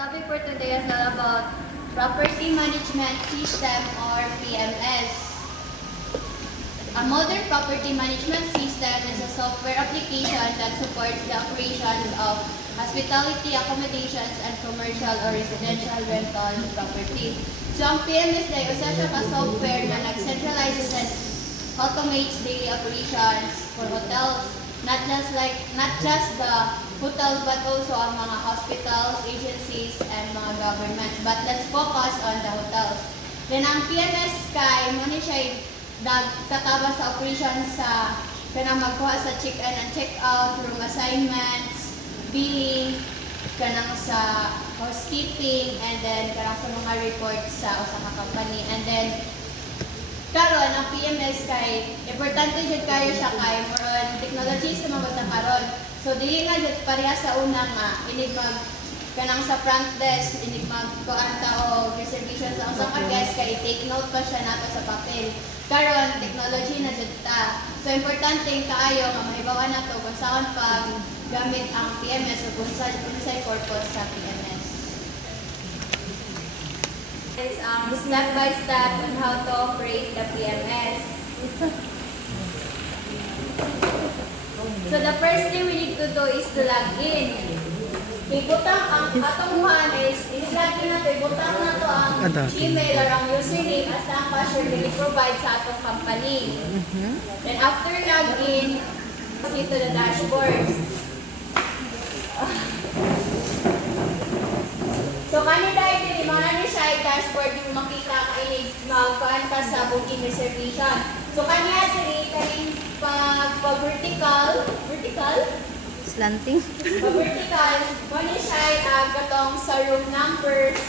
topic for today is all about Property Management System or PMS. A modern property management system is a software application that supports the operations of hospitality accommodations and commercial or residential rental properties. So ang PMS ay usa siya ka software na nag-centralizes and automates daily operations for hotels, not just the hotels but also ang mga hospitals, agencies, and mga governments. But let's focus on the hotels. Then ang PMS kay mo ni siya nagkataba sa operations sa kanang magkuha sa check-in and check-out, room assignments, billing, kanang sa housekeeping, and then kanang sa mga reports sa usa ka company. And then karon ang PMS kay importante jud kayo siya kay more on technologies na mabata karon. So dili nga jud pareha sa una nga inig mag kanang sa front desk inig magkuanta o reservation sa usa ka guest kay take note pa siya nato sa papel. Karon technology na jud ta. So importante kaayo nga mahibawan nato kung saan pag gamit ang PMS o kung saan purpose sa PMS. Is step by step on how to operate the PMS. So the first thing we need to do is to log in. Ibutang ang atunguhan is log in nato, ibutang nato ang Gmail or ang username as ang password na provide sa atong company. Then after login, proceed to the dashboard. So kanina ito, mga ni siya ay dashboard yung makita ka magpaan ka sa booking reservation. So kanina ito, kaning vertical, Slanting. vertical, mga siya ay katong sa room numbers.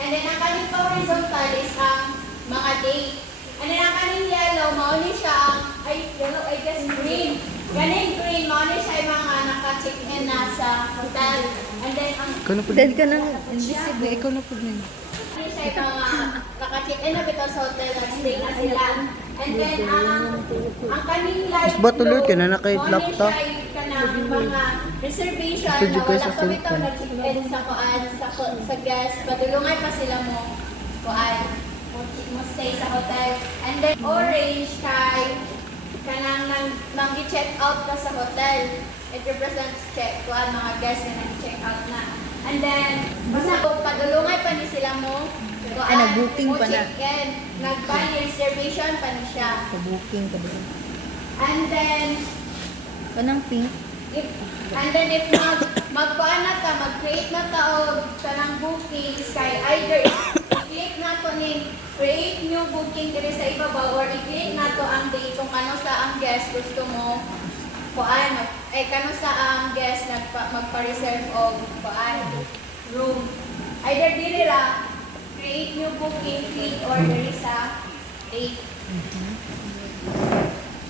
And then ang kaning horizontal is ang mga date. And then ang kaning yellow, mauni siya ang, yellow, I guess green. Ganing green, mauni siya ay mga naka-check-in na sa hotel. And then ang Dahil ka nang invisible, ikaw na po na. hindi siya yung mga naka-check-in na bitaw sa hotel, nag-stay na sila. And then, ang kaning light Mas ba tuloy ka na nakahit blue, laptop? siya yung kanang mga reservation Gusto na dyan kayo wala sa pa bitaw cellphone. nag-check-in sa kuan, sa guest. Padulungay pa sila mo kuan, mo stay sa hotel. And then, orange kay kanang nang i-check out ka sa hotel. It represents check kuan mga guests na nag-check out na. And then, basta kung padulungay pa ni sila mo, Ay, nag-booking pa na. check-in, nag-buy reservation pa ni siya. Pabooking ka ba? And then, Kanang pink. if magkuan na ta, mag-create na ta o kanang bookings kay either i-click na to ni create new booking diri sa ibabaw or i-click na to ang date kung ano sa ang guest gusto mo kuan kano sa ang guest magpa-reserve og kuan room. Either diri ra create new booking click or diri sa date.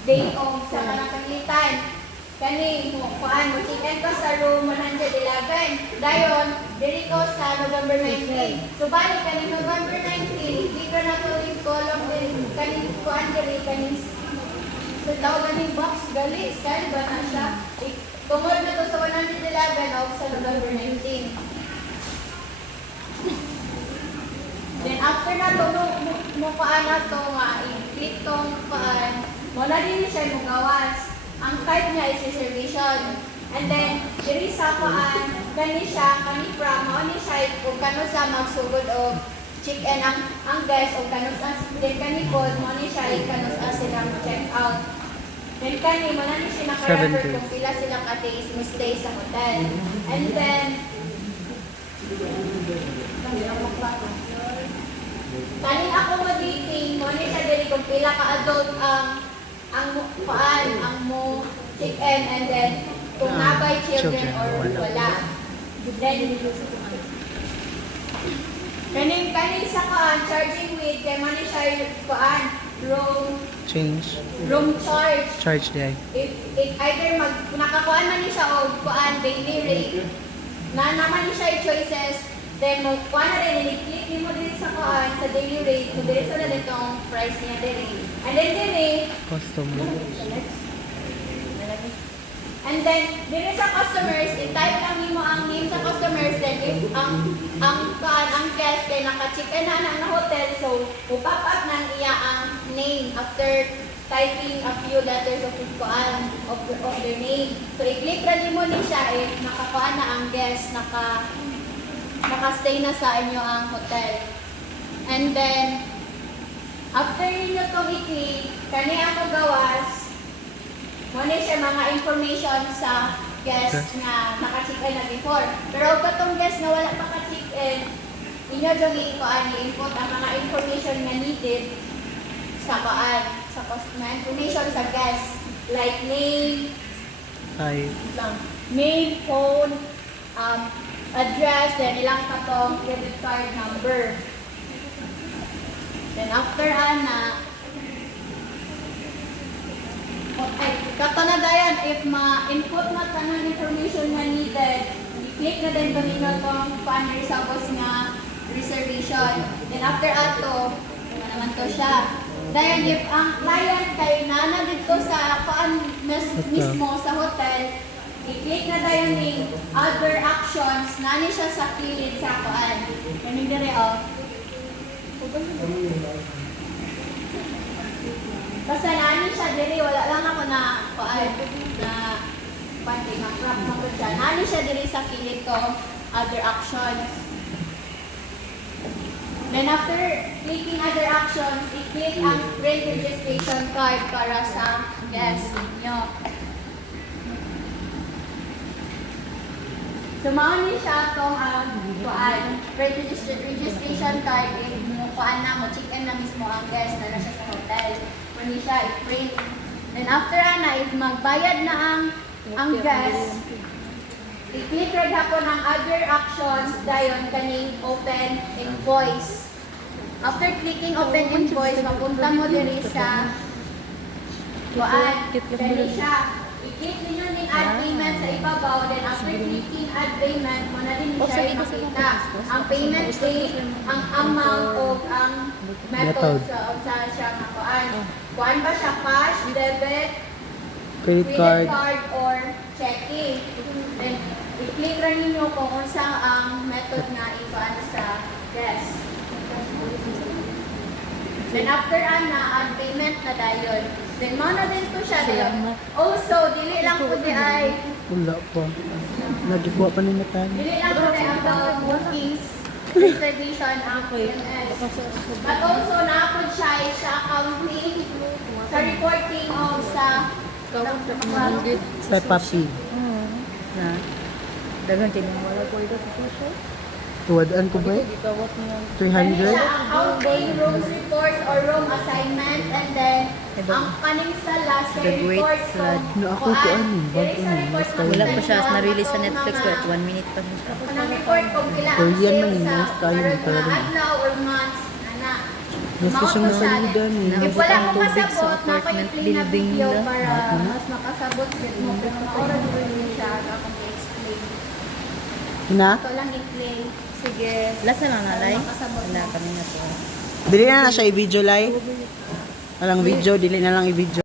Date on sa kanang pangitan. Kani mo kuan mo check-in ka sa room 111. Dayon diri ko sa November 19. So bali kani November 19, click na to yung column diri kani kuan diri kani sa tawag ganing box gali style ba na siya. Tungod na to sa 111 of sa November 19. Then after na to mo paan na to nga i-click tong paan mo na din siya mo gawas. Ang type niya is reservation. And then, diri sa paan, kani siya, kani from, ni siya, kung kano sa magsugod o check-in ang guest, o kano sa, then kani po, ni siya, kano sa sila check out. Then kani, mo na ni siya nakarefer kung pila silang ka-days mo stay sa hotel. And then, kani accommodating, mo ni siya diri kung pila ka-adult ang mo check-in and then kung nabay children or wala. Then, kaning sa charging with, kay man siya room charge. Day. If either nakakuan man siya o daily rate, na naman siya yung choices, then kuan na rin, i-click mo din sa sa daily rate, mo din sa na itong price niya din. And then din Custom. And then, dito sa customers, i-type lang nimo ang name sa customers, then if ang guest kay naka-check-in na hotel, so pop up nang iya ang name after typing a few letters of their name. So, i-click ra nimo ni siya if nakakuan na ang guest, naka-stay na sa inyo ang hotel. And then, after ninyo itong i-click, kani ako gawas, muna siya mga information sa guest na naka-check-in na before. Pero kung itong guest na wala pa ka-check-in, inyo dyan i-input ang mga information na needed sa na information sa guest. Like name, phone, address, then ilang katong credit card number. Then after kato na dayan, if ma-input na tanong information na needed, i-click na din kami na itong pan-reservos nga reservation. Then after ato, naman to siya. Dayan, if ang client kay nana dito sa mismo sa hotel, i-click na dayan ni other actions, nani siya sa kilid sa kuan. Kaning dire Basta nani siya diri, wala lang ako na pati ma-crop mo ko dyan. Nani siya diri sa kilid to, other actions. Then after clicking other actions, i-click ang print registration card para sa guest niyo. So mauni siya itong print registration card, kuan na mo, check-in na mismo ang guest na siya sa hotel. Mauni siya i-print. Then after if magbayad na ang guest, i-click red hapon ang other actions dayon kaning open invoice. After clicking open invoice, mapunta mo diri sa kuan. Dali siya. I-click ninyo ning add payment sa ibabaw, then after clicking add payment, mo na din siya makita. Ang payment date, ang amount o ang method sa siya nga kuan. Kuan ba siya cash, debit, Credit card. or checking. Then i-click rin ninyo kung unsa ang method nga ikuan sa guest. Then after add payment na dayon. Then mo na din to siya dayon. Also, dili lang po di ay Wala pa. Nagikuha pa ni Natan. dili lang po di about bookings, reservation ang PMS. But also naapod siya sa accounting, sa reporting of sa Sa papi. Na. Dagan tinang wala ko ito sa social. Tuwadaan ko ba? Gikawat mo. 300? Siya ang outing, rooms reports or room assignment, and then ang kaning sa last The Great report Flood. Na ako ko ano, bago sa na, report mas kung Wala ilan pa siya yung na-release sa ang Netflix mga- but 1 minute pa siya. Kanang report kung kila ang Korean man sales yun, sa mas kaya karon yung talaga. nga adlaw or months, ana. Mas ko siyang Mao to siya. nasaludan eh. If wala Nabot ang mo tubig sa masabot, apartment naka-play na building video nila. para mas makasabot din mo. Pero maura din siya akong i-explain. Hina? Ito lang i-play. Sige. Last na lang nalay. Makasabot Wala mo. kami na to. Dili na siya i-video live. Walang video, dili na lang i-video.